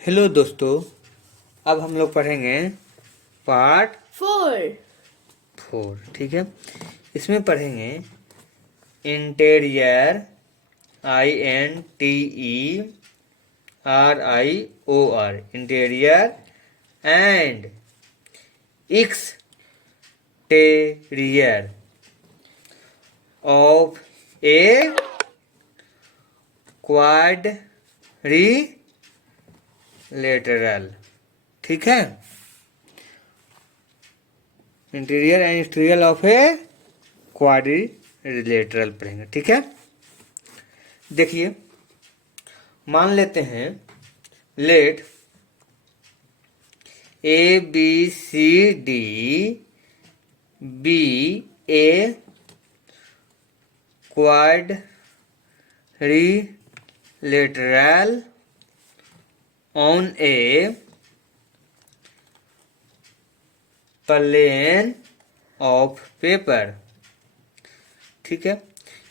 Hello दोस्तों, अब हम लोग पढ़ेंगे पार्ट 4। ठीक है, इसमें पढ़ेंगे interior, INTERIOR, interior and exterior of a quadrilateral. ठीक है, interior and exterior of a quadrilateral पढ़ेंगे। ठीक है, देखिए मान लेते हैं let ABCD be a quadrilateral on a plane of paper। ठीक है,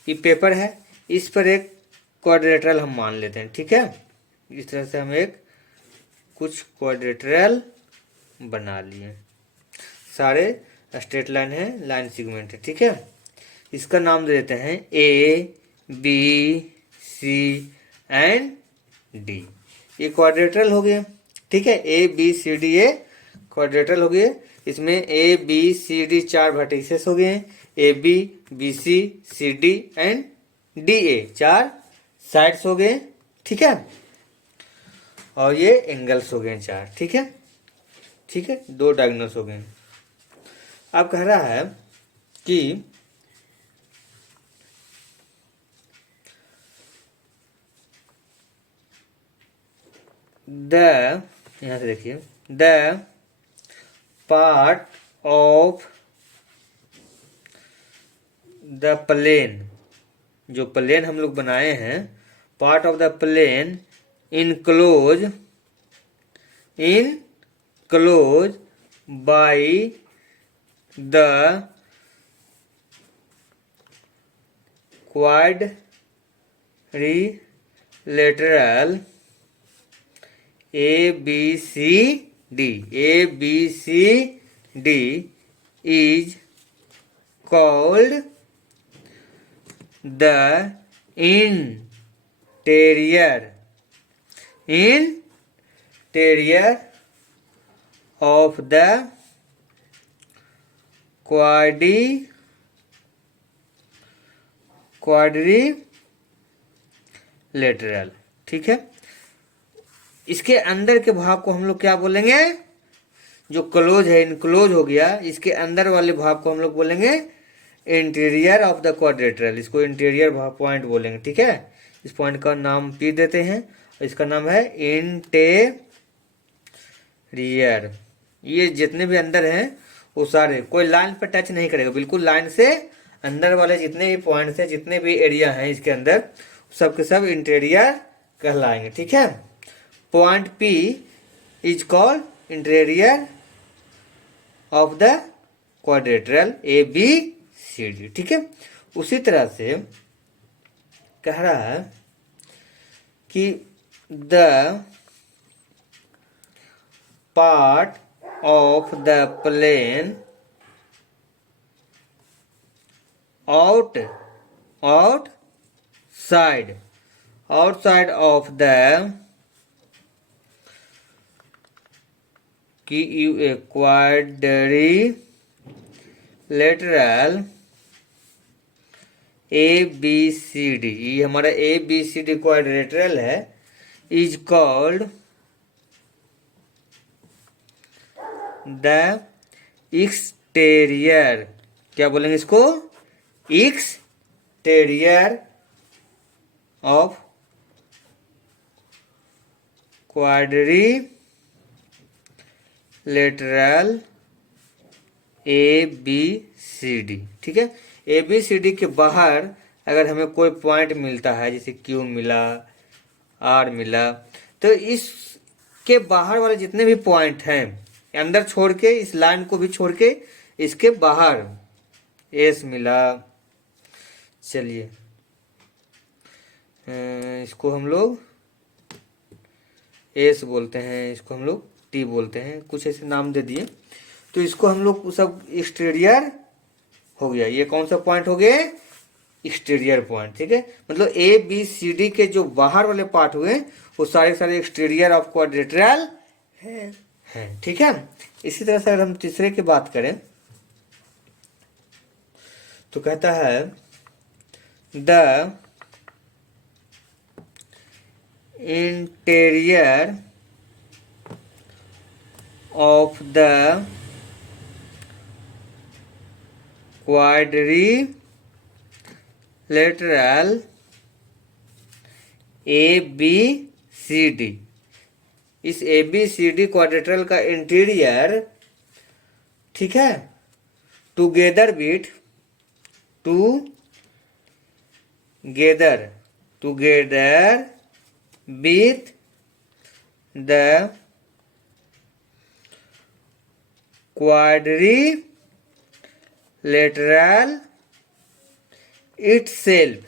ये पेपर है, इस पर एक क्वाड्रिलेटरल हम मान लेते हैं। ठीक है, इस तरह से हम एक कुछ क्वाड्रिलेटरल बना लिए, सारे स्ट्रेट लाइन है, लाइन सेगमेंट है। ठीक है, इसका नाम दे देते हैं ABCD। ये क्वाड्रिलेटरल हो गया। ठीक है, ABCD ये क्वाड्रिलेटरल हो गया। इसमें ABCD 4 वर्टिसेस हो गए हैं, AB BC CD and DA 4 sides हो गए। ठीक है, और ये एंगल्स हो गए 4। ठीक है, ठीक है, 2 डायगोनल्स हो गए। अब कह रहा है कि यहां से देखिए, the part of the plane, जो प्लेन हम लोग बनाए हैं, part of the plane enclose by the quadrilateral ABCD is called the interior of the quadrilateral। ठीक है, इसके अंदर के भाग को हम लोग क्या बोलेंगे? जो क्लोज है, इनक्लोज हो गया, इसके अंदर वाले भाग को हम लोग बोलेंगे इंटीरियर ऑफ द क्वाड्रिलेटरल। इसको इंटीरियर पॉइंट बोलेंगे। ठीक है, इस पॉइंट का नाम P देते हैं, इसका नाम है इंटीरियर। ये जितने भी अंदर हैं वो सारे, कोई लाइन पर टच नहीं करेगा, बिल्कुल लाइन से अंदर वाले जितने भी पॉइंट्स हैं, जितने भी एरिया हैं इसके अंदर, सब के सब इंटीरियर कहलाएंगे। ठीक है, point P is called interior of the quadrilateral ABCD। ठीक है, उसी तरह से कह रहा है कि the part of the plane outside of the quadrilateral ABCD, ये हमारा ABCD क्वाड्रिलेटरल है, इज कॉल्ड द एक्सटेरियर। क्या बोलेंगे इसको? Exterior of quadrilateral ABCD। ठीक है, ABCD के बाहर अगर हमें कोई पॉइंट मिलता है, जैसे Q मिला, R मिला, तो इसके बाहर वाले जितने भी पॉइंट हैं, अंदर छोड़ के, इस लाइन को भी छोड़ के, इसके बाहर S मिला, चलिए इसको हम लोग एस बोलते हैं, इसको हम लोग टी बोलते हैं, कुछ ऐसे नाम दे दिए। तो इसको हम लोग सब एक्सटीरियर हो गया। ये कौन सा पॉइंट हो गए? एक्सटीरियर पॉइंट, ठीक है। मतलब ए बी सी डी के जो बाहर वाले पार्ट हुए वो सारे सारे एक्सटीरियर ऑफ क्वाड्रिलेटरल है, ठीक है। इसी तरह से अगर हम तीसरे की बात करें तो कहता है the interior of the quadrilateral ABCD, इस ABCD क्वाड्रिलेटरल का इंटीरियर, ठीक है, together with the quadrilateral itself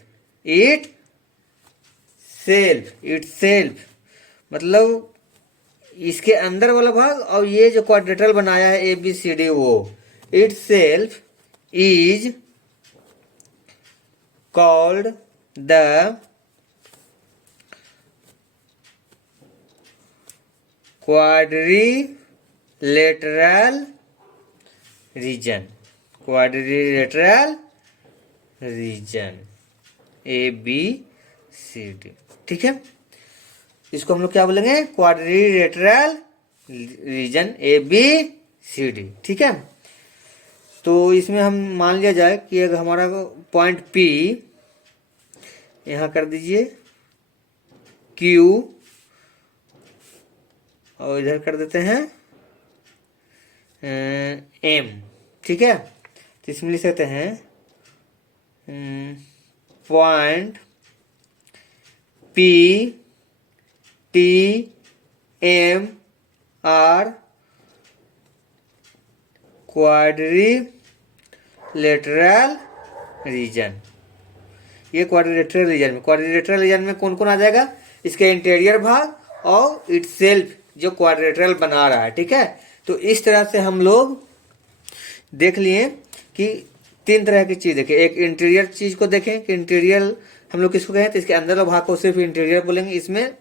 मतलब इसके अंदर वाला भाग और ये जो क्वाड्रिलेटरल बनाया है ए बी सी डी, वो itself is called the quadrilateral region A B C D, ठीक है। इसको हम लोग क्या बोलेंगे? Quadrilateral region A B C D, ठीक है। तो इसमें हम मान लिया जाए कि अगर हमारा पॉइंट पी यहाँ कर दीजिए, क्यू और इधर कर देते हैं एम, ठीक है। तो इसमें लिख सकते हैं point P T M R quadrilateral region. ये क्वाड्रिलेटरल रीजन में कौन कौन आ जाएगा? इसके इंटीरियर भाग और इटसेल्फ जो क्वाड्रिलेटरल बना रहा है, ठीक है। तो इस तरह से हम लोग देख लिए कि तीन तरह की चीज देखें। एक इंटीरियर चीज को देखें कि इंटीरियर हम लोग किसको कहें, तो इसके अंदर वाला भाग को सिर्फ इंटीरियर बोलेंगे, इसमें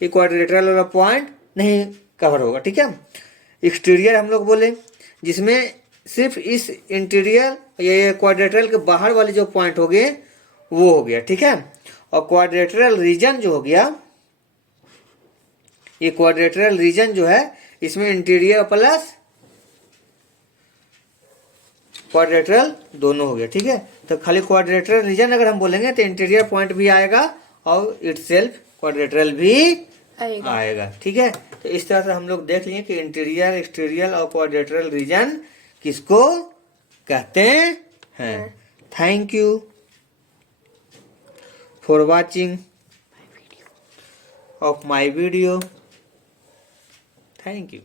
ये क्वाड्रिलेटरल वाला पॉइंट नहीं कवर होगा, ठीक है। एक्सटीरियर हम लोग बोले जिसमें सिर्फ इस इंटीरियर ये क्वाड्रिलेटरल के बाहर वाले जो पॉइंट हो गए वो हो गया, ठीक है। और क्वाड्रिलेटरल रीजन जो हो गया, ये क्वाड्रिलेटरल रीजन जो है इसमें इंटीरियर प्लस क्वाड्रिलेटरल दोनों हो गया, ठीक है। तो खाली क्वाड्रिलेटरल रीजन अगर हम बोलेंगे तो इंटीरियर पॉइंट भी आएगा और इटसेल्फ क्वाड्रिलेटरल भी आएगा, ठीक है। तो इस तरह से हम लोग देख लिए कि इंटीरियर, एक्सटीरियर और क्वाड्रिलेटरल रीजन किसको कहते हैं। Thank you for watching of my video. Thank you.